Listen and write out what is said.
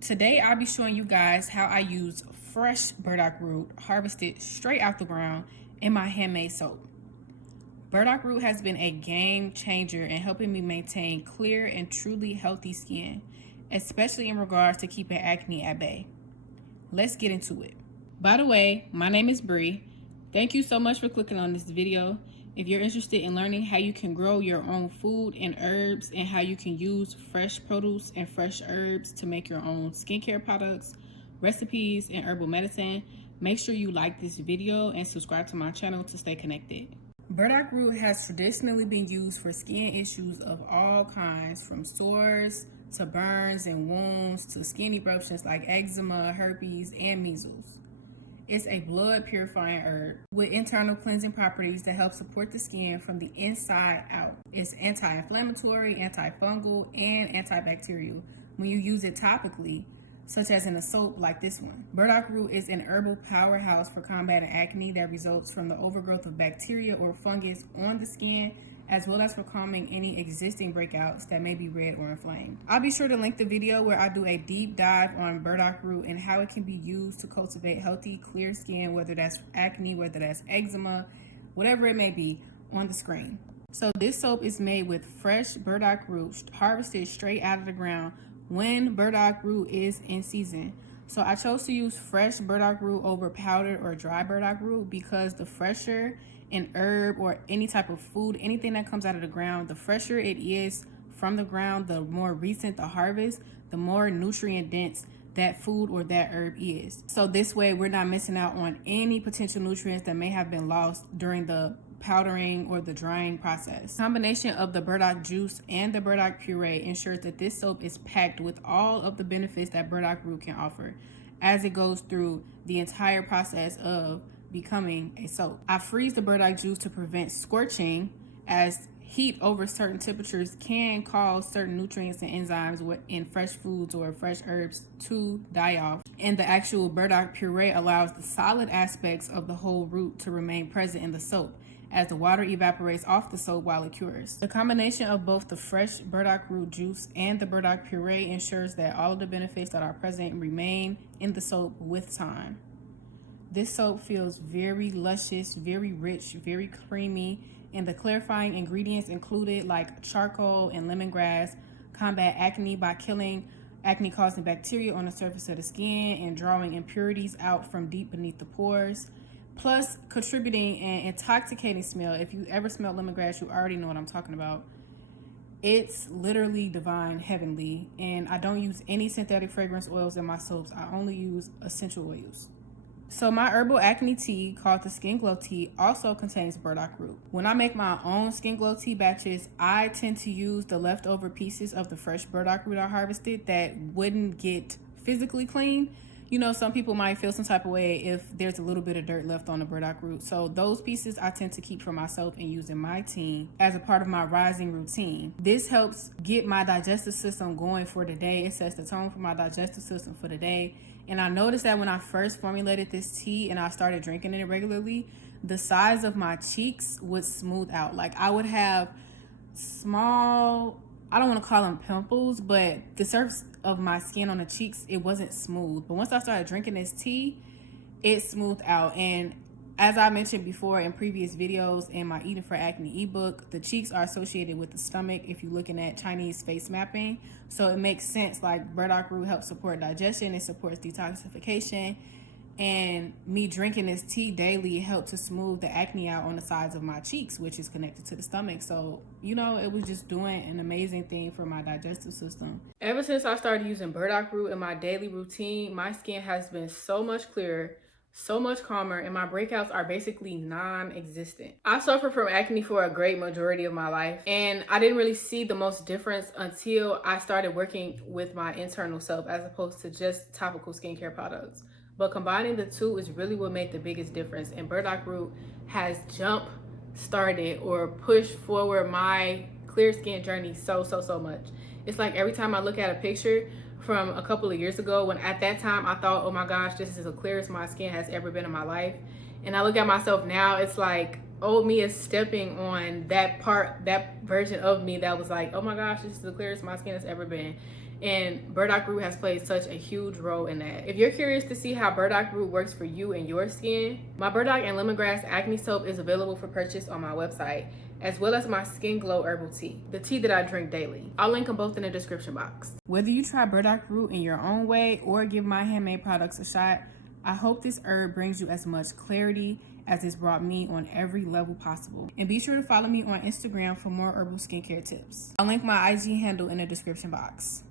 Today I'll be showing you guys how I use fresh burdock root harvested straight out the ground in my handmade soap. Burdock root has been a game changer in helping me maintain clear and truly healthy skin, especially in regards to keeping acne at bay. Let's get into it. By the way, my name is Bree. Thank you so much for clicking on this video. If you're interested in learning how you can grow your own food and herbs and how you can use fresh produce and fresh herbs to make your own skincare products, recipes, and herbal medicine, make sure you like this video and subscribe to my channel to stay connected. Burdock root has traditionally been used for skin issues of all kinds, from sores to burns and wounds to skin eruptions like eczema, herpes, and measles. It's a blood purifying herb with internal cleansing properties that help support the skin from the inside out. It's anti-inflammatory, antifungal, and antibacterial when you use it topically, such as in a soap like this one. Burdock root is an herbal powerhouse for combating acne that results from the overgrowth of bacteria or fungus on the skin, as well as for calming any existing breakouts that may be red or inflamed. I'll be sure to link the video where I do a deep dive on burdock root and how it can be used to cultivate healthy, clear skin, whether that's acne, whether that's eczema, whatever it may be, on the screen. So this soap is made with fresh burdock root harvested straight out of the ground when burdock root is in season. So I chose to use fresh burdock root over powdered or dry burdock root because the fresher an herb or any type of food, anything that comes out of the ground, the fresher it is from the ground, the more recent the harvest, the more nutrient dense that food or that herb is. So this way we're not missing out on any potential nutrients that may have been lost during the powdering or the drying process. The combination of the burdock juice and the burdock puree ensures that this soap is packed with all of the benefits that burdock root can offer as it goes through the entire process of becoming a soap. I freeze the burdock juice to prevent scorching, as heat over certain temperatures can cause certain nutrients and enzymes in fresh foods or fresh herbs to die off. And the actual burdock puree allows the solid aspects of the whole root to remain present in the soap as the water evaporates off the soap while it cures. The combination of both the fresh burdock root juice and the burdock puree ensures that all of the benefits that are present remain in the soap with time. This soap feels very luscious, very rich, very creamy, and the clarifying ingredients included, like charcoal and lemongrass, combat acne by killing acne-causing bacteria on the surface of the skin and drawing impurities out from deep beneath the pores, plus contributing an intoxicating smell. If you ever smelled lemongrass, you already know what I'm talking about. It's literally divine, heavenly, and I don't use any synthetic fragrance oils in my soaps. I only use essential oils. So my herbal acne tea, called the Skin Glow Tea, also contains burdock root. When I make my own Skin Glow Tea batches, I tend to use the leftover pieces of the fresh burdock root I harvested that wouldn't get physically clean. You know, some people might feel some type of way if there's a little bit of dirt left on the burdock root. So those pieces I tend to keep for myself and use in my tea as a part of my rising routine. This helps get my digestive system going for the day. It sets the tone for my digestive system for the day. And I noticed that when I first formulated this tea and I started drinking it regularly, the size of my cheeks would smooth out. Like I would have small, I don't want to call them pimples, but the surface of my skin on the cheeks, it wasn't smooth. But once I started drinking this tea, it smoothed out. And as I mentioned before in previous videos in my Eating for Acne ebook, the cheeks are associated with the stomach if you're looking at Chinese face mapping. So it makes sense, like burdock root helps support digestion, it supports detoxification. And me drinking this tea daily helped to smooth the acne out on the sides of my cheeks, which is connected to the stomach. So, you know, it was just doing an amazing thing for my digestive system. Ever since I started using burdock root in my daily routine, my skin has been so much clearer, so much calmer, and my breakouts are basically non-existent. I suffered from acne for a great majority of my life, and I didn't really see the most difference until I started working with my internal self as opposed to just topical skincare products. But combining the two is really what made the biggest difference, and burdock root has jump started or pushed forward my clear skin journey so much. It's like every time I look at a picture from a couple of years ago, when at that time I thought, oh my gosh, this is as clear as my skin has ever been in my life, and I look at myself now, it's like old me is stepping on that version of me that was like, oh my gosh, this is the clearest my skin has ever been. and burdock root has played such a huge role in that. If you're curious to see how burdock root works for you and your skin, my burdock and lemongrass acne soap is available for purchase on my website, as well as my Skin Glow herbal tea, the tea that I drink daily. I'll link them both in the description box. Whether you try burdock root in your own way or give my handmade products a shot, I hope this herb brings you as much clarity as it's brought me on every level possible. And be sure to follow me on Instagram for more herbal skincare tips. I'll link my IG handle in the description box.